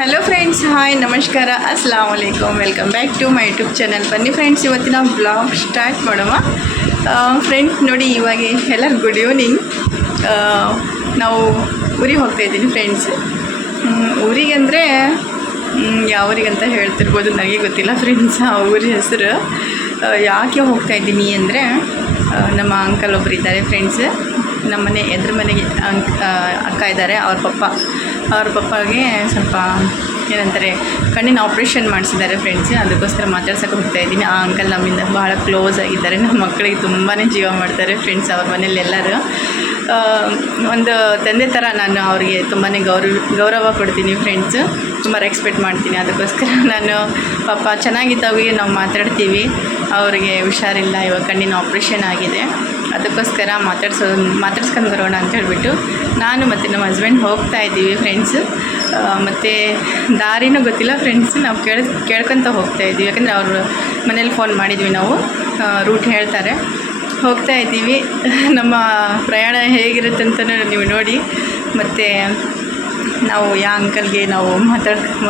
Hello friends, hi, ನಮಸ್ಕಾರ, ಅಸ್ಸಲಾಮ್ ವಲೈಕುಮ್. Welcome back to my YouTube channel. ಬನ್ನಿ ಫ್ರೆಂಡ್ಸ್, ಇವತ್ತಿನ ಬ್ಲಾಗ್ ಸ್ಟಾರ್ಟ್ ಮಾಡೋಣ. ಫ್ರೆಂಡ್ಸ್ ನೋಡಿ, ಇವಾಗ ಎಲ್ಲರೂ ಗುಡ್ ಈವ್ನಿಂಗ್. ನಾವು ಊರಿಗೆ ಹೋಗ್ತಾಯಿದ್ದೀನಿ ಫ್ರೆಂಡ್ಸ್. ಊರಿಗೆ ಅಂದರೆ ಯಾವ ಊರಿಗಂತ ಹೇಳ್ತಿರ್ಬೋದು, ನನಗೆ ಗೊತ್ತಿಲ್ಲ ಫ್ರೆಂಡ್ಸ್ ಆ ಊರಿನ ಹೆಸರು. ಯಾಕೆ ಹೋಗ್ತಾಯಿದ್ದೀನಿ ಅಂದರೆ, ನಮ್ಮ ಅಂಕಲ್ ಒಬ್ಬರು ಇದ್ದಾರೆ ಫ್ರೆಂಡ್ಸ್. ನಮ್ಮ ಮನೆ ಎದುರು ಮನೆಗೆ ಅಕ್ಕ ಇದ್ದಾರೆ. ಅವ್ರ ಪಪ್ಪಗೆ ಸ್ವಲ್ಪ ಏನಂತಾರೆ, ಕಣ್ಣಿನ ಆಪ್ರೇಷನ್ ಮಾಡಿಸಿದ್ದಾರೆ ಫ್ರೆಂಡ್ಸ್. ಅದಕ್ಕೋಸ್ಕರ ಮಾತಾಡ್ಸೋಕೆ ಹೋಗ್ತಾಯಿದ್ದೀನಿ. ಆ ಅಂಕಲ್ ನಮ್ಮಿಂದ ಭಾಳ ಕ್ಲೋಸ್ ಆಗಿದ್ದಾರೆ. ನಮ್ಮ ಮಕ್ಕಳಿಗೆ ತುಂಬಾ ಜೀವ ಮಾಡ್ತಾರೆ ಫ್ರೆಂಡ್ಸ್. ಅವ್ರ ಮನೇಲಿ ಎಲ್ಲರೂ ಒಂದು ತಂದೆ ಥರ ನಾನು ಅವ್ರಿಗೆ ತುಂಬಾ ಗೌರವ ಕೊಡ್ತೀನಿ ಫ್ರೆಂಡ್ಸ್. ತುಂಬ ರೆಸ್ಪೆಕ್ಟ್ ಮಾಡ್ತೀನಿ. ಅದಕ್ಕೋಸ್ಕರ ನಾನು ಪಾಪ ಚೆನ್ನಾಗಿದ್ದಾವೆ ನಾವು ಮಾತಾಡ್ತೀವಿ. ಅವರಿಗೆ ಹುಷಾರಿಲ್ಲ, ಇವಾಗ ಕಣ್ಣಿನ ಆಪ್ರೇಷನ್ ಆಗಿದೆ. ಅದಕ್ಕೋಸ್ಕರ ಮಾತಾಡ್ಸ್ಕೊಂಡು ಬರೋಣ ಅಂತ ಹೇಳಿಬಿಟ್ಟು ನಾನು ಮತ್ತು ನಮ್ಮ ಹಸ್ಬೆಂಡ್ ಹೋಗ್ತಾ ಇದ್ದೀವಿ ಫ್ರೆಂಡ್ಸ್. ಮತ್ತು ದಾರಿನೂ ಗೊತ್ತಿಲ್ಲ ಫ್ರೆಂಡ್ಸ್, ನಾವು ಕೇಳ್ಕೊತ ಹೋಗ್ತಾಯಿದ್ದೀವಿ. ಯಾಕಂದರೆ ಅವ್ರ ಮನೇಲಿ ಫೋನ್ ಮಾಡಿದ್ವಿ, ನಾವು ರೂಟ್ ಹೇಳ್ತಾರೆ. ಹೋಗ್ತಾ ಇದ್ದೀವಿ. ನಮ್ಮ ಪ್ರಯಾಣ ಹೇಗಿರುತ್ತೆ ಅಂತಲೂ ನೀವು ನೋಡಿ. ಮತ್ತು ನಾವು ಯಾ ಅಂಕಲ್ಗೆ ನಾವು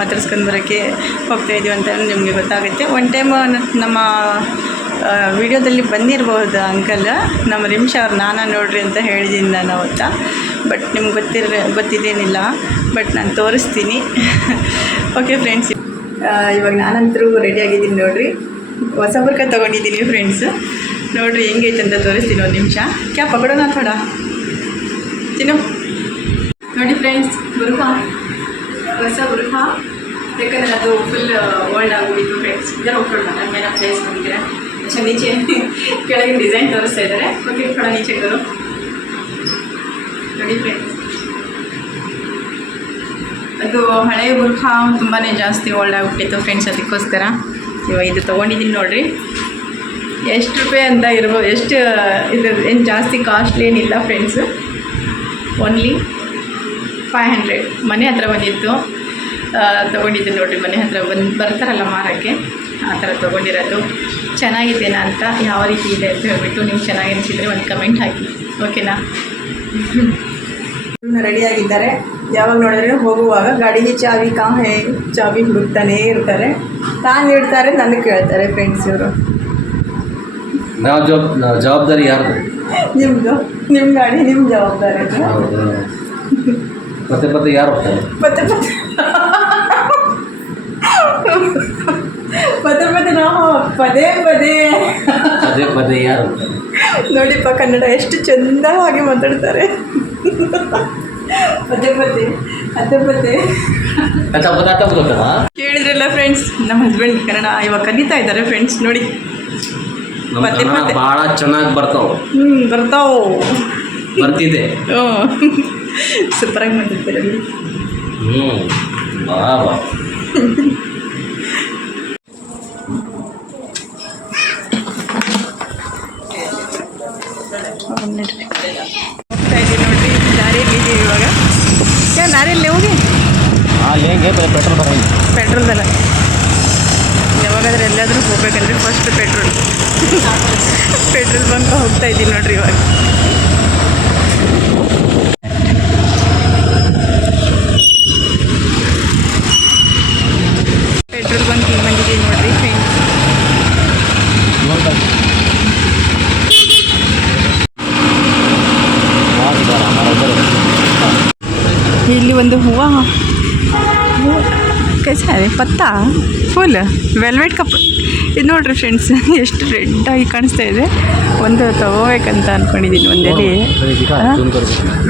ಮಾತಾಡ್ಸ್ಕೊಂಡು ಬರೋಕ್ಕೆ ಹೋಗ್ತಾಯಿದ್ದೀವಿ ಅಂತ ನಿಮಗೆ ಗೊತ್ತಾಗುತ್ತೆ. ಒನ್ ಟೈಮ್ ನಮ್ಮ ವಿಡಿಯೋದಲ್ಲಿ ಬಂದಿರ್ಬೋದು ಅಂಕಲ್, ನಮ್ಮ ನಿಮಿಷ ಅವ್ರು ನಾನಾ ನೋಡ್ರಿ ಅಂತ ಹೇಳಿದ್ದೀನಿ ನಾನು ಅವತ್ತ. ಬಟ್ ನಿಮ್ಗೆ ಗೊತ್ತಿದ್ದೇನಿಲ್ಲ, ಬಟ್ ನಾನು ತೋರಿಸ್ತೀನಿ. ಓಕೆ ಫ್ರೆಂಡ್ಸ್, ಇವಾಗ ನಾನಂತರೂ ರೆಡಿಯಾಗಿದ್ದೀನಿ ನೋಡಿರಿ. ಹೊಸ ಬುರ್ಕ ತೊಗೊಂಡಿದ್ದೀನಿ ಫ್ರೆಂಡ್ಸ್. ನೋಡಿರಿ ಹೆಂಗೈತೆ ಅಂತ ತೋರಿಸ್ತೀನಿ. ಒಂದು ನಿಮಿಷ ಕ್ಯಾ ಪಕಡೋಣ ಥೋಡ ತಿನ್ನು. ನೋಡಿ ಫ್ರೆಂಡ್ಸ್, ಬುರ್ಕ, ಹೊಸ ಬುರ್ಕ. ಯಾಕಂದರೆ ಅದು ಫುಲ್ ಓಲ್ಡ್ ಆಗಿಬಿಟ್ಟಿತ್ತು ಫ್ರೆಂಡ್ಸ್. ಇದರ ಹೋಗ್ಕೊಡೋಣ, ನಮ್ಮೇನೋ ಪ್ಲೇಸ್ ಬಂದಿದ್ರೆ नीचे ಕೆಳಗೆ ಡಿಸೈನ್ ತೋರಿಸ್ತಾ ಇದ್ದಾರೆ. ಓಕೆ, ಥೋड़ा नीचे करो. ನೋಡಿ ಫ್ರೆಂಡ್ಸ್, ಅದು ಹಳೆ ಬುರ್ಖ ತುಂಬಾ ಜಾಸ್ತಿ ಓಲ್ಡ್ ಆಗಿಬಿಟ್ಟಿತ್ತು ಫ್ರೆಂಡ್ಸ್. ಅದಕ್ಕೋಸ್ಕರ ಇವಾಗ ಇದು ತೊಗೊಂಡಿದ್ದೀನಿ ನೋಡಿರಿ. ಎಷ್ಟು ರೂಪಾಯಿ ಅಂತ ಇರ್ಬೋದು, ಎಷ್ಟು ಇದು ಏನು ಜಾಸ್ತಿ ಕಾಸ್ಟ್ಲಿ ಏನಿಲ್ಲ ಫ್ರೆಂಡ್ಸ್. ಓನ್ಲಿ 500. ಮನೆ ಹತ್ರ ಬಂದಿತ್ತು, ತೊಗೊಂಡಿದ್ದು ನೋಡಿರಿ. ಮನೆ ಹತ್ರ ಬರ್ತಾರಲ್ಲ ಮಾರೋಕ್ಕೆ, ಆ ಥರ ತೊಗೊಂಡಿರೋದು. ಚೆನ್ನಾಗಿದ್ದೇನಾ ಅಂತ, ಯಾವ ರೀತಿ ಇದೆ ಅಂತ ಹೇಳ್ಬಿಟ್ಟು ನೀವು ಚೆನ್ನಾಗಿ ಅನಿಸಿದರೆ ಒಂದು ಕಮೆಂಟ್ ಹಾಕಿ, ಓಕೆನಾ? ರೆಡಿಯಾಗಿದ್ದಾರೆ. ಯಾವಾಗ ನೋಡಿದ್ರೆ ಹೋಗುವಾಗ ಗಾಡಿಗೆ ಚಾವಿ ಹುಡುಕ್ತಾನೇ ಇರ್ತಾರೆ. ತಾನು ಇಡ್ತಾರೆ, ನನಗೆ ಕೇಳ್ತಾರೆ ಫ್ರೆಂಡ್ಸ್ ಇವರು. ಜವಾಬ್ದಾರಿ ಯಾರು? ನಿಮ್ಮದು, ನಿಮ್ಮ ಗಾಡಿ ನಿಮ್ಮ ಜವಾಬ್ದಾರಿ. ಪತ್ತೆ ಯಾರು ಹೋಗ್ತಾರೆ? ಪದೇ ನಾವು ಪದೇ ಯಾರು ನೋಡಿಪ್ಪ, ಕನ್ನಡ ಎಷ್ಟು ಚೆಂದವಾಗಿ ಮಾತಾಡ್ತಾರೆ. ಪದೇ ಕೇಳಿದ್ರಲ್ಲ ಫ್ರೆಂಡ್ಸ್, ನಮ್ಮ ಹಸ್ಬೆಂಡ್ ಕನ್ನಡ ಇವಾಗ ಕಲಿತಾ ಇದ್ದಾರೆ ಫ್ರೆಂಡ್ಸ್. ನೋಡಿ, ಭಾಳ ಚೆನ್ನಾಗಿ ಬರ್ತಿದೆ. ಸೂಪರಾಗಿ ಮಾತಾಡ್ತಾರೆ. ಹೋಗ್ತಾ ಇದ್ದೀವಿ ನೋಡ್ರಿ, ದಾರಿಯಲ್ಲಿ ಇದ್ದೀವಿ ಇವಾಗ. ದಾರಿಯಲ್ಲಿ ಹೋಗಿ ಪೆಟ್ರೋಲ್ ಬೆಲೆ ಯಾವಾಗಾದ್ರೆ ಎಲ್ಲಾದರೂ ಹೋಗ್ಬೇಕಂದ್ರೆ ಫಸ್ಟ್ ಪೆಟ್ರೋಲ್ ಬಂಕ್ ಹೋಗ್ತಾ ಇದ್ದೀವಿ ನೋಡ್ರಿ ಇವಾಗ. ಪೆಟ್ರೋಲ್ ಬಂಕ್ ಈಗ ಬಂದಿದ್ದೀವಿ ನೋಡ್ರಿ ಫ್ರೆಂಡ್ಸ್. ಇಲ್ಲಿ ಒಂದು ಹೂವು ಕೈಸಾರೆ ಪತ್ತ ಫುಲ್ ವೆಲ್ವೆಟ್ ಕಪ್. ಇದು ನೋಡ್ರಿ ಫ್ರೆಂಡ್ಸ್, ಎಷ್ಟು ರೆಡ್ಡಾಗಿ ಕಾಣಿಸ್ತಾ ಇದೆ. ಒಂದು ತಗೋಬೇಕಂತ ಅಂದ್ಕೊಂಡಿದ್ದೀನಿ. ಒಂದಲ್ಲಿ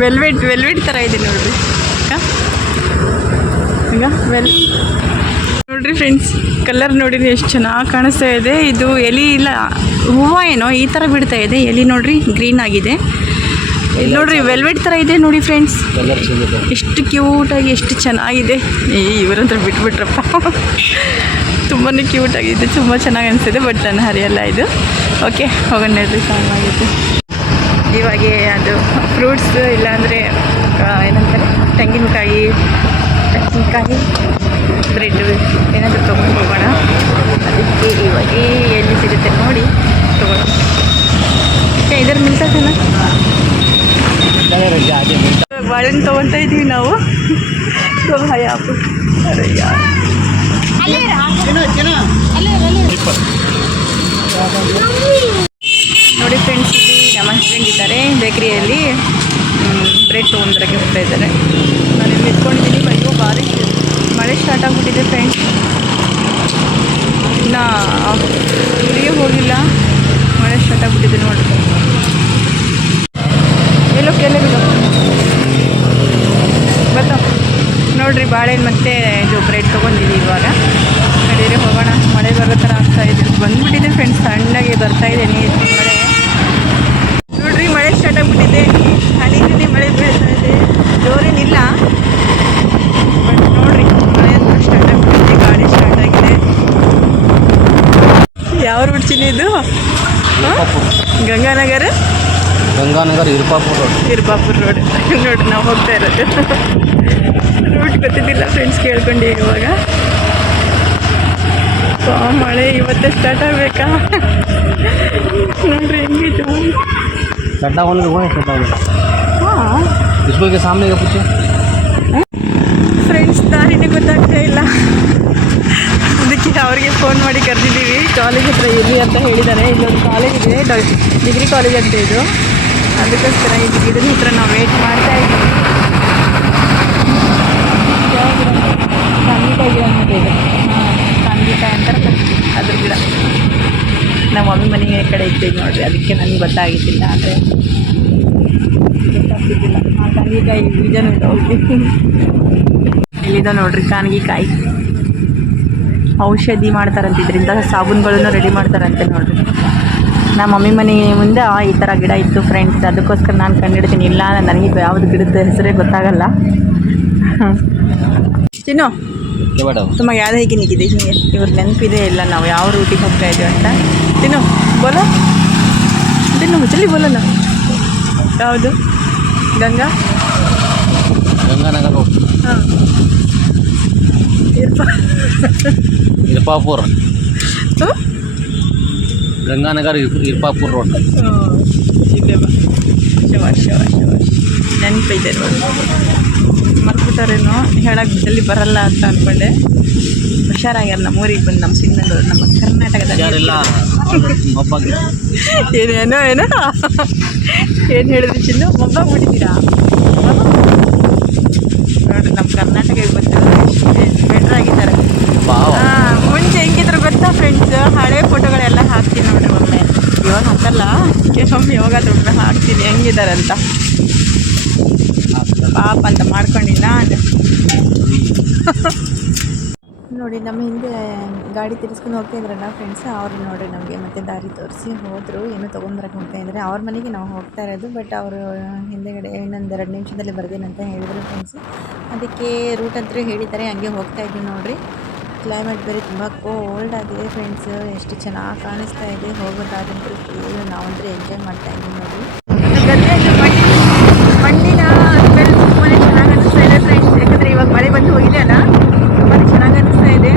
ವೆಲ್ವೆಟ್ ಥರ ಇದೆ ನೋಡ್ರಿ. ಈಗ ನೋಡ್ರಿ ಫ್ರೆಂಡ್ಸ್, ಕಲರ್ ನೋಡಿರಿ ಎಷ್ಟು ಚೆನ್ನಾಗಿ ಕಾಣಿಸ್ತಾ ಇದೆ. ಇದು ಎಲೆ ಇಲ್ಲ, ಹೂವು ಏನೋ ಈ ಥರ ಬಿಡ್ತಾ ಇದೆ. ಎಲೆ ನೋಡ್ರಿ ಗ್ರೀನ್ ಆಗಿದೆ. ಇಲ್ಲಿ ನೋಡ್ರಿ ವೆಲ್ವೆಟ್ ಥರ ಇದೆ ನೋಡಿ ಫ್ರೆಂಡ್ಸ್. ಎಷ್ಟು ಕ್ಯೂಟಾಗಿ, ಎಷ್ಟು ಚೆನ್ನಾಗಿದೆ. ಇವರಂತ್ರ ಬಿಟ್ಬಿಟ್ರಪ್ಪ. ತುಂಬಾ ಕ್ಯೂಟಾಗಿದೆ, ತುಂಬ ಚೆನ್ನಾಗಿ ಅನಿಸಿದೆ. ಬಟ್ ನಾನು ಹರಿಯಲ್ಲ ಇದು. ಓಕೆ, ಹೋಗೋಣ ನೋಡ್ರಿ, ಚೆನ್ನಾಗಿದೆ. ಇವಾಗ ಅದು ಫ್ರೂಟ್ಸ್ ಇಲ್ಲಾಂದರೆ ಏನಂತಾರೆ, ತೆಂಗಿನಕಾಯಿ ಬ್ರೆಡ್ ಏನಾದರೂ ತೊಗೊಂಡು ಹೋಗೋಣ. ಅದಕ್ಕೆ ಇವಾಗ ಎಲ್ಲಿ ಸಿಗುತ್ತೆ ನೋಡಿ ತೊಗೊಳ್ಳೋಣ. ಇದರ ಮಿಲ್ತದಲ್ಲ, ಬಾಳೆಹಣ್ಣು ತೊಗೊತಾ ಇದ್ದೀವಿ ನಾವು. इसको भाई आप अरे यार ನೋಡಿ ಫ್ರೆಂಡ್ಸ್, ಇಲ್ಲಿ ನಮ್ಮ ಹಸ್ಬೆಂಡ್ ಇದ್ದಾರೆ ಬೇಕ್ರಿಯಲ್ಲಿ ಬ್ರೆಡ್ ತೊಗೊಂಡ್ರಕ್ಕೆ ಹೋಗ್ತಾ ಇದ್ದಾರೆ. ನಾನು ಇಲ್ಲಿ ನಿಂತ್ಕೊಂಡಿದ್ದೀನಿ. ಅಯ್ಯೋ ಭಾರಿ ಮಳೆ ಸ್ಟಾರ್ಟ್ ಆಗಿಬಿಟ್ಟಿದೆ ಫ್ರೆಂಡ್ಸ್. ಇನ್ನು ಊರಿಗೆ ಹೋಗಿಲ್ಲ, ಮಳೆ ಸ್ಟಾರ್ಟ್ ಆಗಿಬಿಟ್ಟಿದೆ ನೋಡಿ. ಎಲ್ಲೋ ಕೆಲವಿಲ್ಲ ಗೊತ್ತಾ ನೋಡಿರಿ, ಬಾಳೆಹಣ್ಣು ಮತ್ತು ಇದು ಬ್ರೆಡ್ ತೊಗೊಂಡಿದ್ದೀವಿ. ಇವಾಗ ನಡೀರಿ ಹೋಗೋಣ. ಮಳೆ ಬರೋ ಥರ ಆಗ್ತಾಯಿದೆ, ಬಂದುಬಿಟ್ಟಿದೆ ಫ್ರೆಂಡ್ಸ್. ಸಣ್ಣಗೆ ಬರ್ತಾಯಿದೆ ನೀರು, ಮಳೆ ನೋಡಿರಿ. ಮಳೆ ಸ್ಟಾರ್ಟ್ ಆಗಿಬಿಟ್ಟಿದೆ, ಹನಿ ಹನಿ ಮಳೆ ಬೀಳ್ತಾ ಇದೆ. ಜೋರೇನಿಲ್ಲ ಬಟ್ ನೋಡಿರಿ, ಮಳೆ ಅಂತೂ ಸ್ಟಾರ್ಟ್ ಆಗಿಬಿಟ್ಟಿದೆ, ಗಾಳಿ ಸ್ಟಾರ್ಟ್ ಆಗಿದೆ. ಯಾವ ರೂಟ್ ಚಿನ್ನ ಇದು? ಗಂಗಾನಗರ ಇರ್ಪಾಪುರ್ ರೋಡ್ ನೋಡಿ ನಾವು ಹೋಗ್ತಾ ಇರೋದು. ರೂಟ್ ಗೊತ್ತಿದ್ದಿಲ್ಲ ಫ್ರೆಂಡ್ಸ್, ಕೇಳ್ಕೊಂಡು ಇರುವಾಗ ಮಳೆ ಇವತ್ತೇ ಸ್ಟಾರ್ಟ್ ಆಗಬೇಕಾ ನೋಡ್ರಿ ಹೆಂಗಿತ್ತು. ಹಾಂ ಫ್ರೆಂಡ್ಸ್, ದಾರಿನೇ ಗೊತ್ತಾಗ್ತಾ ಇಲ್ಲ. ಅದಕ್ಕೆ ಅವ್ರಿಗೆ ಫೋನ್ ಮಾಡಿ ಕರೆದಿದ್ದೀವಿ. ಕಾಲೇಜ್ ಹತ್ರ ಇರಲಿ ಅಂತ ಹೇಳಿದ್ದಾರೆ. ಇಲ್ಲೊಂದು ಕಾಲೇಜ್ ಇದೆ, ಡಿಗ್ರಿ ಕಾಲೇಜ್ ಅಂತ ಇದು. ಅದಕ್ಕೋಸ್ಕರ ಇದನ್ನ ಹತ್ರ ನಾವು ವೇಟ್ ಮಾಡ್ತಾ ಇದ್ದೀವಿ. ಸಂಗೀತ ಗಿಡ ಅನ್ನೋದು ಇದೆ. ಸಂಗೀತ ಅಂತಾರೆ ಅದ್ರ ಗಿಡ. ನಮ್ಮ ಮಮ್ಮಿ ಮನೆ ಕಡೆ ಇದ್ದೀವಿ ನೋಡಿರಿ, ಅದಕ್ಕೆ ನನಗೆ ಗೊತ್ತಾಗಿದ್ದಿಲ್ಲ. ಅಂದರೆ ಗೊತ್ತಾಗ್ತಿದ್ದಿಲ್ಲ. ಕಾನ್ಗಿಕಾಯಿ ಬೀಜನೂ ಹೋಗಿ ಇಲ್ಲಿದೆ ನೋಡಿರಿ. ಕಾನ್ಗಿಕಾಯಿ ಔಷಧಿ ಮಾಡ್ತಾರಂತೆ, ಇದರಿಂದ ಸಾಬೂನುಗಳನ್ನು ರೆಡಿ ಮಾಡ್ತಾರಂತೆ ನೋಡಿರಿ. ನಮ್ಮ ಮಮ್ಮಿ ಮನೆ ಮುಂದೆ ಈ ಥರ ಗಿಡ ಇತ್ತು ಫ್ರೆಂಡ್ಸ್. ಅದಕ್ಕೋಸ್ಕರ ನಾನು ಕಂಡಿಡ್ತೀನಿ. ಇಲ್ಲ ನನಗೆ ಯಾವುದು ಗಿಡದ ಹೆಸರೇ ಗೊತ್ತಾಗಲ್ಲ. ಚಿನ್ನು ತುಂಬ ಯಾವ್ದು ಹೇಗೆ ನಿಂತಿದೆ ಹಿಂಗೆ ಇವ್ರ ನೆನಪಿದೆ ಇಲ್ಲ ನಾವು ಯಾವ ರೂಟಿಗೆ ಹೋಗ್ತಾ ಇದ್ದೀವಿ ಅಂತ. ತಿನ್ನು ಬೋಲೋ, ತಿನ್ನು ಜಲ್ದಿ ಬೋಲೋಣ. ಯಾವುದು? ಗಂಗಾನಗರ ಹಾಂ, ಇರ್ಪಾಪುರ್ ಗಂಗಾನಗರ ಇರ್ಪಾಪುರ್ ರೋಡ್. ಇದೆ ಶವಾಶ್ ಶವಾಶ್ ಶವಾಶ್. ನೆನಪೈತೆ ನೋಡಿ. ಮರ್ಬಿಟ್ಟಾರೇನೋ, ಹೇಳಕ್ಕೆ ಜಲ್ದಿ ಬರಲ್ಲ ಅಂತ ಅಂದ್ಕೊಂಡೆ. ಹುಷಾರಾಗ್ಯಾರ. ನಮ್ಮ ಊರಿಗೆ ಬಂದು ನಮ್ಮ ಸಿಂಧನೂರು, ನಮ್ಮ ಕರ್ನಾಟಕದಲ್ಲಿ ಏನೇನೋ ಏನೋ ಏನು ಹೇಳಿದ್ರಿ ಚಿನ್ನು? ಮೊಬ್ಬಾಗ್ಬಿಟ್ಟಿದ್ದೀರಾ ನೋಡಿರಿ. ನಮ್ಮ ಕರ್ನಾಟಕಕ್ಕೆ ಬಂದಿರೋ ಎಷ್ಟು ಬೆಟ್ರ್ ಆಗಿದ್ದಾರೆ. ಮುಂಚೆ ಹೆಂಗಿದ್ರು ಗೊತ್ತಾ ಫ್ರೆಂಡ್ಸ್? ಹಳೆ ಫೋಟೋಗಳೆಲ್ಲ ಹಾಕ್ತೀನಿ ನೋಡ್ರಿ. ಒಮ್ಮೆ ಇವಾಗ ಹಾಕಲ್ಲ, ಕೆಲವೊಮ್ಮೆ ಯಾವಾಗಾದ್ರೂ ಒಮ್ಮೆ ಹಾಕ್ತೀನಿ ಹೆಂಗಿದಾರಂತ. ಪಾಪ ಅಂತ ಮಾಡ್ಕೊಂಡಿಲ್ಲ ನೋಡಿ. ನಮ್ಮ ಹಿಂದೆ ಗಾಡಿ ತಿರ್ಸ್ಕೊಂಡು ಹೋಗ್ತಾ ಇದ್ರಲ್ಲ ಫ್ರೆಂಡ್ಸ್, ಅವರು ನೋಡಿ ನಮಗೆ ಮತ್ತೆ ದಾರಿ ತೋರಿಸಿ ಹೋದರು. ಏನೋ ತೊಗೊಂಡ್ಬರಕ್ಕೆ ಹೋಗ್ತಾ ಇದ್ದಾರೆ. ಅವ್ರ ಮನೆಗೆ ನಾವು ಹೋಗ್ತಾ ಇರೋದು. ಬಟ್ ಅವರು ಹಿಂದೆಗಡೆ ಇನ್ನೊಂದು 2 ನಿಮಿಷದಲ್ಲಿ ಬರ್ತೀನಂತ ಹೇಳಿದರು ಫ್ರೆಂಡ್ಸ್. ಅದಕ್ಕೆ ರೂಟ್ ಅಂತೂ ಹೇಳಿದ್ದಾರೆ, ಹಂಗೆ ಹೋಗ್ತಾ ಇದ್ದೀವಿ ನೋಡಿರಿ. ಕ್ಲೈಮೇಟ್ ಬೇರೆ ತುಂಬ ಕೋಲ್ಡ್ ಆಗಿದೆ ಫ್ರೆಂಡ್ಸ್. ಎಷ್ಟು ಚೆನ್ನಾಗಿ ಕಾಣಿಸ್ತಾ ಇದೆ. ಹೋಗೋದಾದಂತೂ ಫುಲ್ ನಾವಂತೂ ಎಂಜಾಯ್ ಮಾಡ್ತಾ ಇದ್ದೀವಿ ನೋಡಿ. ಮಣ್ಣಿನ ಸ್ಮೆಲ್ ತುಂಬಾ ಚೆನ್ನಾಗಿ ಅನಿಸ್ತಾ ಇದೆ ಫ್ರೆಂಡ್ಸ್. ಯಾಕಂದರೆ ಇವಾಗ ಮಳೆ ಬಂದು ಹೋಗಿದೆ ಅಲ್ಲ, ತುಂಬಾ ಚೆನ್ನಾಗಿ ಅನಿಸ್ತಾ ಇದೆ.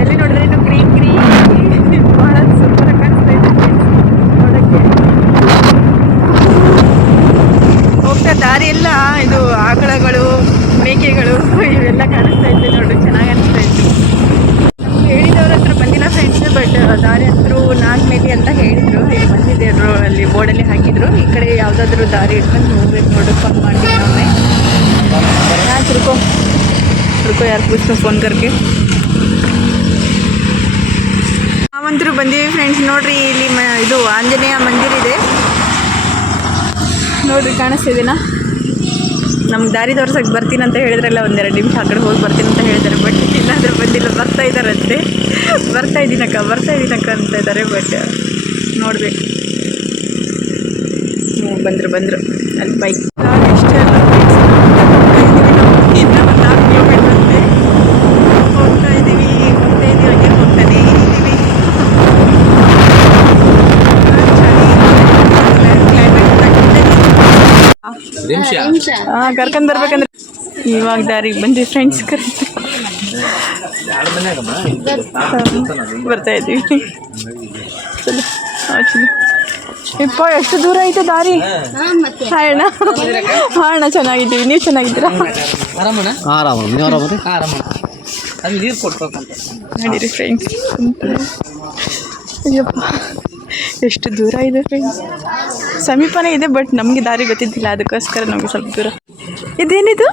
ಎಲ್ಲಿ ನೋಡಿದ್ರೆ ಇನ್ನು ಗ್ರೀನ್ ಗ್ರೀನ್ ಭಾಳ ಸೂಪರಾಗಿ ಕಾಣಿಸ್ತಾ ಇದೆ ಫ್ರೆಂಡ್ಸ್ ನೋಡೋಕ್ಕೆ. ಹೋಗ್ತಾ ದಾರಿ ಎಲ್ಲ ಇದು ಆಕಳಗಳು, ಮೇಕೆಗಳು ಇವೆಲ್ಲ ಕಾಣಿಸ್ತಾ ಇತ್ತು ನೋಡ್ರಿ. ಚೆನ್ನಾಗಿ ಅನಿಸ್ತಾ ಇತ್ತು. ನಮ್ಗೆ ಹೇಳಿದವ್ರ ಹತ್ರ ಬಂದಿಲ್ಲ ಫ್ರೆಂಡ್ಸ್. ಬಟ್ ದಾರಿ ಹತ್ರ ನಾಲ್ಕನೇಲಿ ಅಂತ ಹೇಳಿದರು. ಇಲ್ಲಿ ಬಂದಿದ್ದೆ ಅಲ್ಲಿ ಬೋರ್ಡಲ್ಲಿ ಹಾಕಿದ್ರು. ಈ ಕಡೆ ಯಾವುದಾದ್ರೂ ದಾರಿ ಇಟ್ಕೊಂಡು ಹೋಗ್ಬೇಕು ನೋಡು. ಫೋನ್ ಮಾಡಿ ನಮ್ಮೆ ಯಾಕೆ रुको ಯಾರು पूछो ಫೋನ್ ಕರ್ಕೆ. ನಾವಂತರೂ ಬಂದೀವಿ ಫ್ರೆಂಡ್ಸ್ ನೋಡ್ರಿ. ಇಲ್ಲಿ ಇದು ಆಂಜನೇಯ ಮಂದಿರ ಇದೆ ನೋಡ್ರಿ, ಕಾಣಿಸ್ತಿದ್ದೀನಾ? ನಮ್ಗೆ ದಾರಿ ತೋರ್ಸಕ್ಕೆ ಬರ್ತೀನಿ ಅಂತ ಹೇಳಿದ್ರಲ್ಲ, 1-2 ನಿಮಿಷ ಆ ಕಡೆ ಹೋಗಿ ಬರ್ತೀನಿ ಅಂತ ಹೇಳಿದ್ದಾರೆ. ಬಟ್ ಇನ್ನಾದರೂ ಬಂದಿಲ್ಲ. ಬರ್ತಾ ಇದ್ದಾರಂತೆ. ಬರ್ತಾ ಇದ್ದೀನಕ್ಕ ಅಂತ ಇದ್ದಾರೆ. ಬಟ್ ನೋಡಬೇಕು. ಬಂದರು ಅಲ್ಲಿ ಬೈಕ್. ಇಷ್ಟೇ ಅಲ್ಲ ಇನ್ನೂ 4 ಕಿಲೋಮೀಟರ್ ಅಂತೆ. ಹೋಗ್ತಾ ಇದ್ದೀವಿ ಹಂಗೆ ಹೋಗ್ತಾನೆ ಇದ್ದೀವಿ. ಕರ್ಕೊಂಡು ಬರ್ಬೇಕಂದ್ರೆ ಇವಾಗ ದಾರಿಗೆ ಬಂದಿ ಫ್ರೆಂಡ್ಸ್. ಬರ್ತಾ ಇದ್ದೀವಿ. ಚಲೋ ಇಪ್ಪ ಎಷ್ಟು ದೂರ ಐತೆ ದಾರಿ. ಹಾಯ್ ಅಣ್ಣ. ಹಾಂ ಅಣ್ಣ, ಚೆನ್ನಾಗಿದ್ದೀವಿ, ನೀವು ಚೆನ್ನಾಗಿದ್ದೀರಾ? ಆರಾಮಣ್ಣ. ಆರಾಮ, ನೀವು ಆರಾಮ? ಆರಾಮ. ಅದು ನೀರು ಕೊಡ್ಬೇಕಂತ ನಡೀರಿ ಫ್ರೆಂಡ್ಸ್. ಅಯ್ಯಪ್ಪ ಎಷ್ಟು ದೂರ ಇದೆ ಫ್ರೆಂಡ್ಸ್. ಸಮೀಪನೇ ಇದೆ, ಬಟ್ ನಮಗೆ ದಾರಿ ಗೊತ್ತಿದ್ದಿಲ್ಲ, ಅದಕ್ಕೋಸ್ಕರ ನಮಗೆ ಸ್ವಲ್ಪ ದೂರ. ಇದೇನಿದು,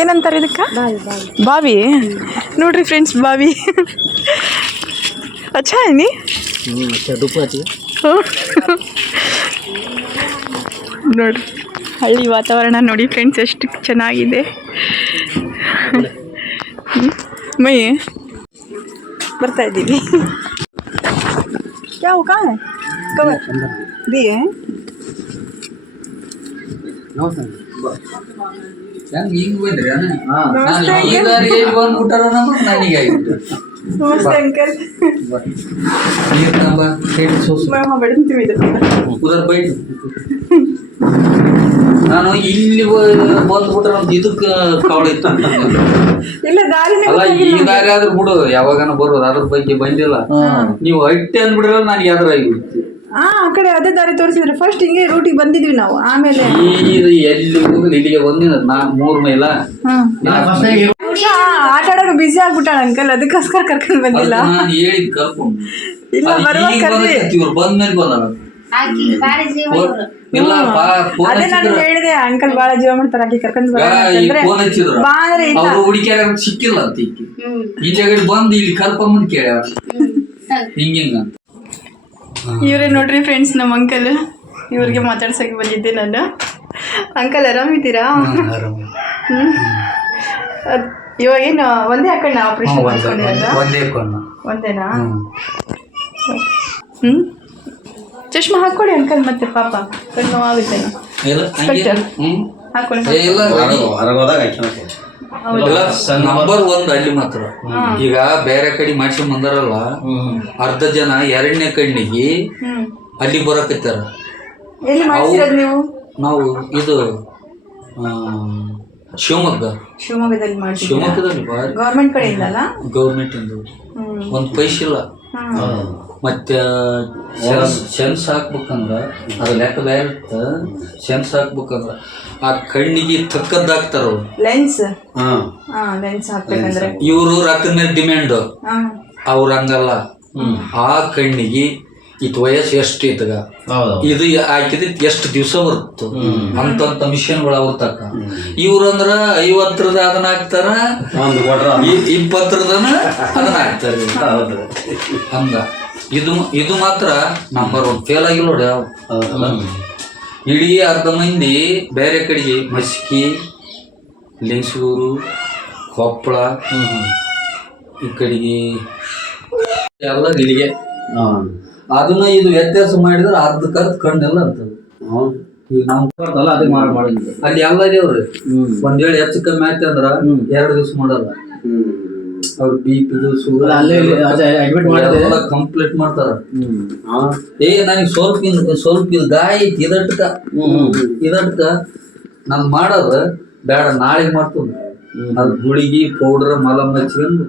ಏನಂತಾರೆ ಇದಕ್ಕೆ? ಬಾವಿ. ನೋಡ್ರಿ ಫ್ರೆಂಡ್ಸ್, ಬಾವಿ. ಅಚ್ಚಾ ನೀ ನೋಡ್ರಿ ಹಳ್ಳಿ ವಾತಾವರಣ ನೋಡಿ ಫ್ರೆಂಡ್ಸ್, ಎಷ್ಟು ಚೆನ್ನಾಗಿದೆ. ಮೈ ಬರ್ತಾ ಇದ್ದೀವಿ. ಯಾವ ಕವರ್ ದಿಯೇ ನಮಸ್ತೆ ಅಂಕಲ್. ನಾನು ಇಲ್ಲಿ ಬಂದ್ಬಿಟ್ರೆ ನಮ್ದು ಇದಕ್ಕೆ ಕಾವಳ ಇತ್ತು. ಇಲ್ಲ ದಾರಿ ಅಲ್ಲ, ಈ ದಾರಿ ಆದ್ರೂ ಬಿಡು, ಯಾವಾಗನ ಬರೋದು, ಅದ್ರ ಬಗ್ಗೆ ಬಂದಿಲ್ಲ. ನೀವು ಹಟ್ಟಿ ಅಂದ್ಬಿಡ್ರ ನನಗೆ ಯಾವ್ದಾರ ಆಗಿಬಿಡ್ತಿ. ಆ ಕಡೆ ಅದೇ ದಾರಿ ತೋರಿಸಿದ್ರೆ ಫಸ್ಟ್ ಹಿಂಗೆ ರೂಟಿಗೆ ಬಂದಿದ್ವಿ ನಾವು. ಆಮೇಲೆ ಎಲ್ಲಿ ಹೋಗುದು, ಇಲ್ಲಿಗೆ ಬಂದಿನ 3 ಮೈಲ ಆಟ ಆಡೋಕೆ ಬಿಸಿ ಆಗ್ಬಿಟ್ಟಾಳ ಅಂಕಲ್, ಅದಕ್ಕೋಸ್ಕರ ಕರ್ಕೊಂಡು ಬಂದಿಲ್ಲ. ನಾನು ಹೇಳಿದ್ ಕರ್ಕೊಂಡು ಇಲ್ಲ ಬರುವಾಗ ಇವ್ರು ಬಂದ್ಮೇಲೆ ಬಂದಾರ. ಅದೇ ನಾನು ಹೇಳಿದೆ, ಅಂಕಲ್ ಬಾಳ ಜೀವ ಮಾಡ್ತಾರೆ, ಆಕಿ ಕರ್ಕೊಂಡು ಫೋನ್ ಹಚ್ಚಿದ್ರು, ಅವ್ರು ಹುಡುಕ್ಯಾರ ಸಿಕ್ಕಿಲ್ಲ ಅಂತ ಇಲ್ಲಿ ಬಂದು ಇಲ್ಲಿ ಕರ್ಕೊಂಬಂದ್ ಕೇಳ್ಯಾರ ಹಿಂಗಿಂಗ. ಇವರೇ ನೋಡ್ರಿ ಫ್ರೆಂಡ್ಸ್ ನಮ್ಮ ಅಂಕಲ್. ಇವ್ರಿಗೆ ಮಾತಾಡ್ಸಕ್ಕೆ ಬಂದಿದ್ದೆ ನಾನು. ಅಂಕಲ್ ಆರಾಮಿದ್ದೀರಾ? ಇವಾಗೇನು ಒಂದೇ ಹಾಕೊಂಡ ಆಪರೇಷನ್ ಮಾಡ್ಕೊಂಡಿರೋದ? ಒಂದೇನಾ? ಚಶ್ಮಾ ಹಾಕೊಳ್ಳಿ ಅಂಕಲ್, ಮತ್ತೆ ಪಾಪ ಕಣ್ಣು ನೋವಾಗುತ್ತೇನೋ. ನಂಬರ್ 1 ಅಲ್ಲಿ ಮಾತ್ರ. ಈಗ ಬೇರೆ ಕಡೆ ಮಾಡ್ಸ್ಕೊಂಡ್ ಬಂದಾರಲ್ಲ, ಅರ್ಧ ಜನ 2ನೇ ಕಣ್ಣಿಗೆ ಅಲ್ಲಿ ಬರಕತ್ತಾರ. ಎಲ್ಲಿ ಮಾಡ್ಸಿರೋದು ನೀವು? ನಾವು ಇದು ಶಿವಮೊಗ್ಗದಲ್ಲಿ ಮಾಡಿ. ಶಿವಮೊಗ್ಗದಲ್ಲಿ ಗೌರ್ಮೆಂಟ್ ಕಡೆಯಿಂದ ಅಲ್ಲ? ಗೌರ್ಮೆಂಟ್ ಇಂದ ಒಂದು ಪೈಸಿಲ್ಲ. ಮತ್ತೆ ಸೆನ್ಸ್ ಹಾಕ್ಬೇಕಂದ್ರ ಅದು ಲೆಕ್ಕ ಬೇರೆ ಇರುತ್ತೆ. ಸೆನ್ಸ್ ಹಾಕ್ಬೇಕಂದ್ರ ಆ ಕಣ್ಣಿಗೆ ತಕ್ಕದ್ದು ಹಾಕ್ತಾರ ಅವ್ರು. ಲೆನ್ಸ್ ಹಾಕ್ಬೇಕಂದ್ರೆ ಇವರು ರೊಕ್ಕದ ಮೇಲೆ ಡಿಮ್ಯಾಂಡ್, ಅವ್ರ ಹಂಗಲ್ಲ. ಆ ಕಣ್ಣಿಗೆ ಇದು ವಯಸ್ಸು ಎಷ್ಟು ಇತ್ತಗ, ಇದು ಹಾಕಿದ ಎಷ್ಟು ದಿವಸ ಬರುತ್ತೆ ಅಂತ ಮಿಷನ್ಗಳು ಅವ್ರ ತಕ್ಕ. ಇವ್ರಂದ್ರ 50ರದ ಅದನ್ನ ಹಾಕ್ತಾರ, 20ರದ ಅದನ್ನ ಹಾಕ್ತಾರೆ. ಹಂಗ ಇದು ಮಾತ್ರ ನಂಬರ್ 1 ಫೇಲ್ ಆಗಿಲ್ಲ ನೋಡಿ. ಇಡೀ ಅರ್ಧ ಮಂದಿ ಬೇರೆ ಕಡೆಗೆ ಮಸ್ಕಿ, ಲಿಂಗಸೂರು, ಕೊಪ್ಪಳ ಈ ಕಡೆಗೆ ಎಲ್ಲ ಇಲ್ಲಿಗೆ. ಅದನ್ನ ಇದು ವ್ಯತ್ಯಾಸ ಮಾಡಿದ್ರೆ ಅರ್ಧಕ್ಕೆ ಕಣ್ಣೆಲ್ಲ ಅಂತದೆ. ಈಗ ನಾವು ಅದೇ ಮಾಡಿದ್ವಿ ಅಲ್ಲಿ ಎಲ್ಲ ಇದೇವ್ರಿ. ಒಂದ್ ವೇಳೆ ಹೆಚ್ಚು ಕಮ್ಮಿ ಆಯ್ತು ಅಂದ್ರ 2 ದಿವಸ ಮಾಡಲ್ಲ. ಅವ್ರು BP ಕಂಪ್ಲೀಟ್ ಮಾಡ್ತಾರ. ನನಗೆ ಸ್ವಲ್ಪ ಗಾಯ ಐತಿ, ಇದಟ್ಕ ನಾನು ಮಾಡೋದ ಬೇಡ, ನಾಳೆಗೆ ಮಾಡ್ತದ. ಅದು ಗುಳಿಗಿ ಪೌಡರ್ ಮಲಮ್ ಹಚ್ಕೊಂಡು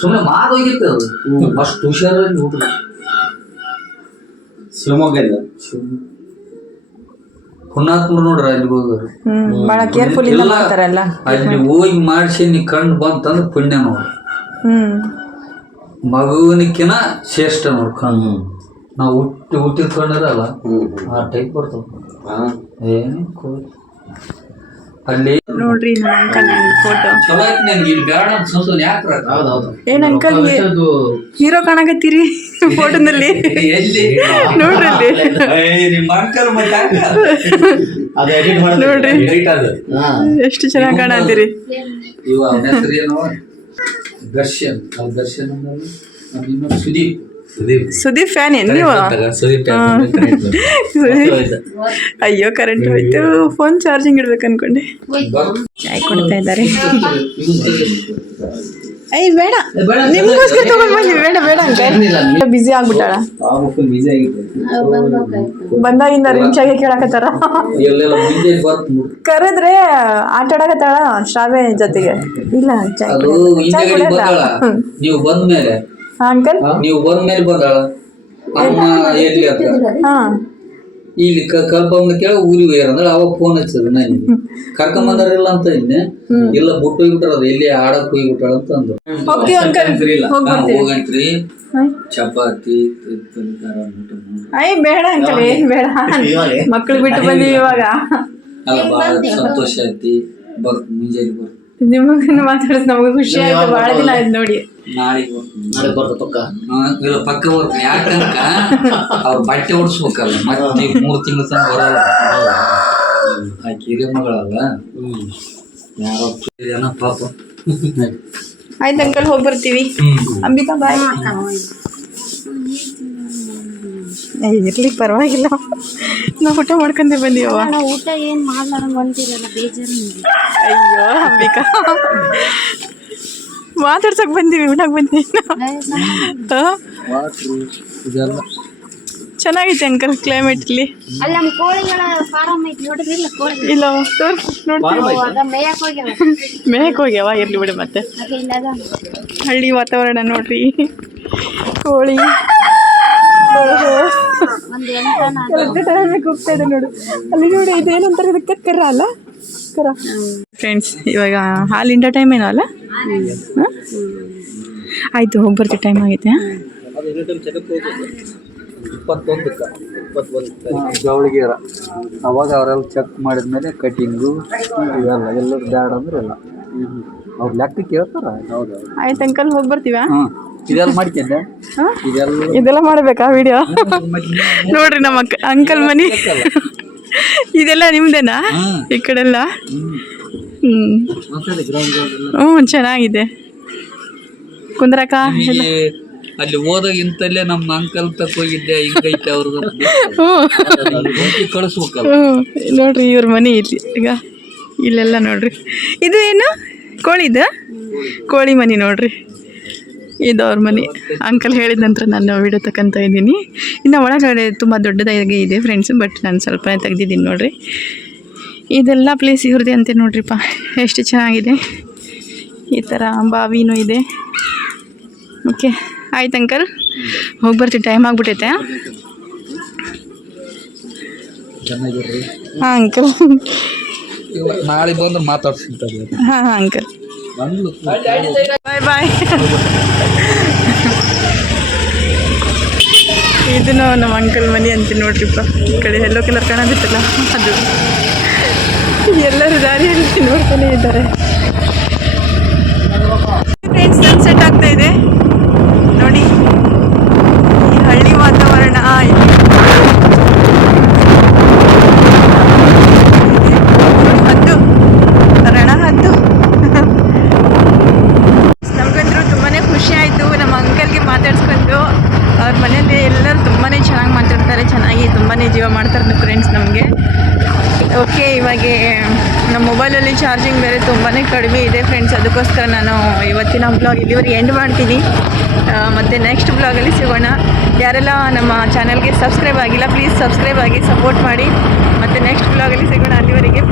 ಸುಮ್ಮನೆ ಹೋಗಿತ್ತು. ಅದು ಅಷ್ಟು ಹುಷಾರಾಗಿ ಹೋಗ್ರಿ. ಶಿವಮೊಗ್ಗದಿಂದ ಪುಣ್ಯಾತ್ಮರು ನೋಡ್ರಿ, ಅಲ್ಲಿ ಹೋಗೋರು ಅಲ್ಲಿ ಹೋಗಿ ಮಾಡಿಸಿ ನೀ ಕಣ್ಣು ಬಂತಂದ್ರೆ ಪುಣ್ಯ ನೋಡ್ರಿ. ಮಗುವಿನಕ್ಕಿನ ಶ್ರೇಷ್ಠ ನೋಡ್ರಿ ಕಣ್ಣು. ನಾವು ಹುಟ್ಟಿದ ಕಣ್ಣರಲ್ಲ ಆ ಟೈಪ್ ಬರ್ತಾವ. ಅಲ್ಲಿ ನೋಡ್ರಿ ನಮ್ಮ ಅಂಕಲ್ ಫೋಟೋ ಚಲೋ ಐತಿ. ನನ್ಗೆ ಇಲ್ಲಿ ಬೇಡ ಅಂತ ಯಾಕ್ರ? ಏನ್ ಅಂಕಲ್ ಹೀರೋ ಕಾಣಕತ್ತೀರಿ ಫೋಟೋದಲ್ಲಿ? ನೋಡ್ರಿ ನೋಡ್ರಿ ಎಷ್ಟು ಚೆನ್ನಾಗಿ ಕಾಣತ್ತೀರಿ. ದರ್ಶನ್ ಸುದೀಪ್ ಫ್ಯಾನ್ ಏನ್ ನೀವು? ಅಯ್ಯೋ ಕರೆಂಟ್ ಹೋಯ್ತು, ಫೋನ್ ಚಾರ್ಜಿಂಗ್ ಇಡ್ಬೇಕು ಅನ್ಕೊಂಡೆ. ಚಾಯ್ ಕೊಡ್ತಾ ಇದ್ದಾರೆ. ಅಯ್ಯ ಬೇಡ, ನಿಮ್ಗೋಸ್ಕರ ತಗೊಂಡ್ ಬನ್ನಿ. ಬೇಡ ಅಂತ ಬಿಸಿ ಆಗ್ಬಿಟ್ಟಾಳ. ಬಂದಾಗಿಂದ ರಿಂಚಾಗೆ ಕೇಳಕತ್ತಾರ. ಕರೆದ್ರೆ ಆಟ ಆಡಕತ್ತಾಳ ಶ್ರಾವ್ಯ ಜೊತೆಗೆ. ಇಲ್ಲ ನೀವು ಬಂದ್ಮೇಲೆ ಅಂಕಲ್ ನೀವು ಬಂದ್ಮೇಲೆ ಬಂದಾಳ ಅಮ್ಮ ಎಲ್ಲಿ ಅಂತ ಹಾ ಇಲ್ಲಿ ಕಲ್ಪಮ್ಮನ ಕೇಳ ಊರಿಗೆ ಹೋಗ್ಯಾರ ಅಂದ್ರೆ ಅವಾಗ ಫೋನ್ ಹಚ್ಚದ ನನಗೆ ಕರ್ಕೊಂಬಂದಾರಿಲ್ಲ ಅಂತ ಇದ್ನೆ ಇಲ್ಲ ಬಿಟ್ಟು ಹೋಗ್ಬಿಟ್ರ ಅದು ಎಲ್ಲಿ ಆಡಕ್ ಹೋಗ್ಬಿಟ್ಟಾಳ ಅಂತ ಅಂದ್ರು ಹೋಗಂತ್ರಿ ಚಪಾತಿ ಅಯ್ಯ ಬೇಡ ಅಂಕಲ್ ಏನ್ ಬೇಡ ಮಕ್ಳು ಬಿಟ್ಟು ಬಂದೀವಿ ಇವಾಗ ಅಲ್ಲ ಬಾಳ ಸಂತೋಷ ಐತಿ ಮುಂಜಾನೆ ಬರ್ತ ನಿಮಗನ್ನು ಮಾತಾಡೋದು ನಮಗೂ ಖುಷಿ ಆಯ್ತು ಬಹಳ ದಿನ ಆಯ್ತು ನೋಡಿ ನಾಳೆ ಬರ್ತ ಪಕ್ಕ ಇಲ್ಲ ಪಕ್ಕ ಬರ್ತ ಯಾಕಂತ ಅವ್ರ ಬಟ್ಟೆ ಓಡಿಸ್ಬೇಕಲ್ಲ ಮತ್ತೆ 3 ತಿಂಗಳ ತನಕ ಬರಲ್ಲ ಆಕೆ ಹಿರಿಯ ಮಗಳಲ್ಲ ಯಾರೋ ಜನ ಪಾಪ ಆಯ್ತು ಅಂಕಲ್ ಹೋಗಿ ಬರ್ತೀವಿ ಅಂಬಿಕಾ ಬಾಯ್ ಇರ್ಲಿ ಪರವಾಗಿಲ್ಲ ನಾವು ಊಟ ಮಾಡ್ಕೊಂಡೆ ಬಂದೀವ ಊಟ ಏನ್ ಮಾಡ್ಲಾರಂಗ್ ಹೊಂಟಿರಲ್ಲ ಬೇಜಾರು ಅಯ್ಯೋ ಅಂಬಿಕಾ ಮಾತಾಡ್ಸಕ್ ಬಂದೀವಿ ಊಟಕ್ಕೆ ಬಂದೀವಿ ಇದೆಲ್ಲ ಚೆನ್ನಾಗೈತೆ ಅಂಕಲ್ ಕ್ಲೈಮೇಟ್ ಇಲ್ಲಿ ಅಲ್ಲಿ ನಮ್ಮ ಕೋಳಿಗಳ ಫಾರಂ ಐತಿ ನೋಡಿದ್ರಿಲ್ಲ ಕೋಳಿ ಇಲ್ಲ ನೋಡ್ತೀವಿ ಅದ ಮೇಯಕ್ ಹೋಗ್ಯಾವ ಮೇಯಕ್ ಹೋಗ್ಯಾವ ಇರ್ಲಿ ಬಿಡಿ ಮತ್ತೆ ಅದೇ ಇಲ್ಲ ಅದ ಹಳ್ಳಿ ವಾತಾವರಣ ನೋಡ್ರಿ ಕೋಳಿ ಒಂದ್ ಎಂಟನ ಹೋಗ್ತಾ ಇದೆ ನೋಡು ಅಲ್ಲಿ ನೋಡಿ ಇದೇನಂತಾರೆ ಇದಕ್ಕೆ ಕರ ಅಲ್ಲ ಕರ ಫ್ರೆಂಡ್ಸ್ ಇವಾಗ ಹಾಲಿಂದ ಟೈಮ್ ಏನೋ ಅಲ್ಲ ಆಯ್ತು ಹೋಗಿ ಬರ್ತೀವಿ ಟೈಮ್ ಆಗೈತೆ ಜವಳಿಗೆರ ಅವಾಗ ಅವರೆಲ್ಲ ಚೆಕ್ ಮಾಡಿದ್ಮೇಲೆ ಕಟಿಂಗು ಇವೆಲ್ಲ ಎಲ್ಲರೂ ಬ್ಯಾಡ ಅಂದ್ರೆ ಎಲ್ಲ ಅವ್ರ ಲೆಕ್ಕ ಕೇಳ್ತಾರ ಹೌದು ಆಯ್ತು ಅಂಕಲ್ ಹೋಗಿ ಬರ್ತೀವಾ ಇದೆಲ್ಲ ಮಾಡ್ಕೊಂಡೆ ಇದೆಲ್ಲ ಮಾಡಬೇಕಾ ವಿಡಿಯೋ ನೋಡ್ರಿ ನಮ್ಮ ಅಂಕಲ್ ಮನಿ ಇದೆಲ್ಲ ನಿಮ್ದೇನಾ ಈ ಕಡೆಲ್ಲ ಚೆನ್ನಾಗಿದೆ ಕುಂದ್ರಕ ಅಲ್ಲಿ ಹೋದಾಗ ಇಂತಲ್ಲೇ ನಮ್ಮ ಅಂಕಲ್ ತಕ್ಕ ಹೋಗಿದ್ದೆ ಹಿಂಗೈತೆ ಅವ್ರದ್ದು ಕಳಿಸ್ಬೇಕಲ್ಲ ನೋಡ್ರಿ ಇವ್ರ ಮನಿ ಇಲ್ಲಿ ಈಗ ಇಲ್ಲೆಲ್ಲ ನೋಡ್ರಿ ಇದು ಏನು ಕೋಳಿದ ಕೋಳಿ ಮನಿ ನೋಡ್ರಿ ಇದು ಅವ್ರ ಮನೆ ಅಂಕಲ್ ಹೇಳಿದ ನಂತರ ನಾನು ವಿಡಿಯೋ ತಗೊಂತ ಇದ್ದೀನಿ ಇನ್ನು ಒಳಗಡೆ ತುಂಬ ದೊಡ್ಡದಾಗಿ ಇದೆ ಫ್ರೆಂಡ್ಸ್ ಬಟ್ ನಾನು ಸ್ವಲ್ಪ ತೆಗ್ದಿದ್ದೀನಿ ನೋಡ್ರಿ ಇದೆಲ್ಲ ಪ್ಲೇಸ್ ಇವ್ರದ್ದೇ ಅಂತೆ ನೋಡ್ರಿಪ್ಪ ಎಷ್ಟು ಚೆನ್ನಾಗಿದೆ ಈ ಥರ ಬಾವಿನೂ ಇದೆ ಓಕೆ ಆಯ್ತು ಅಂಕಲ್ ಹೋಗಿ ಬರ್ತೀವಿ ಟೈಮ್ ಆಗಿಬಿಟ್ಟೈತೆ ಚೆನ್ನಾಗಿರ್ರಿ ಹಾಂ ಅಂಕಲ್ ನಾಳೆ ಬಂದ್ರೆ ಮಾತಾಡ್ಸಿರ್ತಾರೆ ಹಾಂ ಹಾಂ ಅಂಕಲ್ ಬಾಯ್ ಬಾಯ್ ಇದನ್ನು ನಮ್ಮ ಅಂಕಲ್ ಮನೆ ಅಂತೀನಿ ನೋಡ್ರಿಪ್ಪ ಈ ಕಡೆ ಎಲ್ಲೋ ಕಲರ್ ಕಾಣೋದಿತ್ತಲ್ಲ ಅದು ಎಲ್ಲರೂ ದಾರಿಯಲ್ಲಿ ನೋಡ್ತಾನೆ ಇದ್ದಾರೆ ಫ್ರೆಂಡ್ಸ್ ಸನ್ಸೆಟ್ ಆಗ್ತಾ ಇದೆ ನೋಡಿ ಈ ಹಳ್ಳಿ ವಾತಾವರಣ ಹದ್ದು ರಣ ಹದ್ದು ನಮಗಂತೂ ತುಂಬಾ ಖುಷಿ ಆಯಿತು ನಮ್ಮ ಅಂಕಲ್ಗೆ ಮಾತಾಡ್ಸ್ಕೊಂಡು ಅವ್ರ ಮನೆಯಲ್ಲಿ ಎಲ್ಲರೂ ತುಂಬಾ ಚೆನ್ನಾಗಿ ಮಾತಾಡ್ತಾರೆ ಚೆನ್ನಾಗಿ ತುಂಬಾ ಜೀವ ಮಾಡ್ತಾರೆ ಫ್ರೆಂಡ್ಸ್ ನಮಗೆ ಓಕೆ ಇವಾಗ ನಮ್ಮ ಮೊಬೈಲಲ್ಲಿ ಚಾರ್ಜಿಂಗ್ ಬೇರೆ ತುಂಬಾ ಕಡಿಮೆ ಇದೆ ಫ್ರೆಂಡ್ಸ್ ಅದಕ್ಕೋಸ್ಕರ ನಾನು ಇವತ್ತಿನ ಬ್ಲಾಗ್ ಇಲ್ಲಿವರೆಗೆ ಎಂಡ್ ಮಾಡ್ತೀನಿ ಮತ್ತು ನೆಕ್ಸ್ಟ್ ಬ್ಲಾಗಲ್ಲಿ ಸಿಗೋಣ ಯಾರೆಲ್ಲ ನಮ್ಮ ಚಾನಲ್ಗೆ ಸಬ್ಸ್ಕ್ರೈಬ್ ಆಗಿಲ್ಲ ಪ್ಲೀಸ್ ಸಬ್ಸ್ಕ್ರೈಬ್ ಆಗಿ ಸಪೋರ್ಟ್ ಮಾಡಿ ಮತ್ತು ನೆಕ್ಸ್ಟ್ ಬ್ಲಾಗಲ್ಲಿ ಸಿಗೋಣ ಅಲ್ಲಿವರೆಗೆ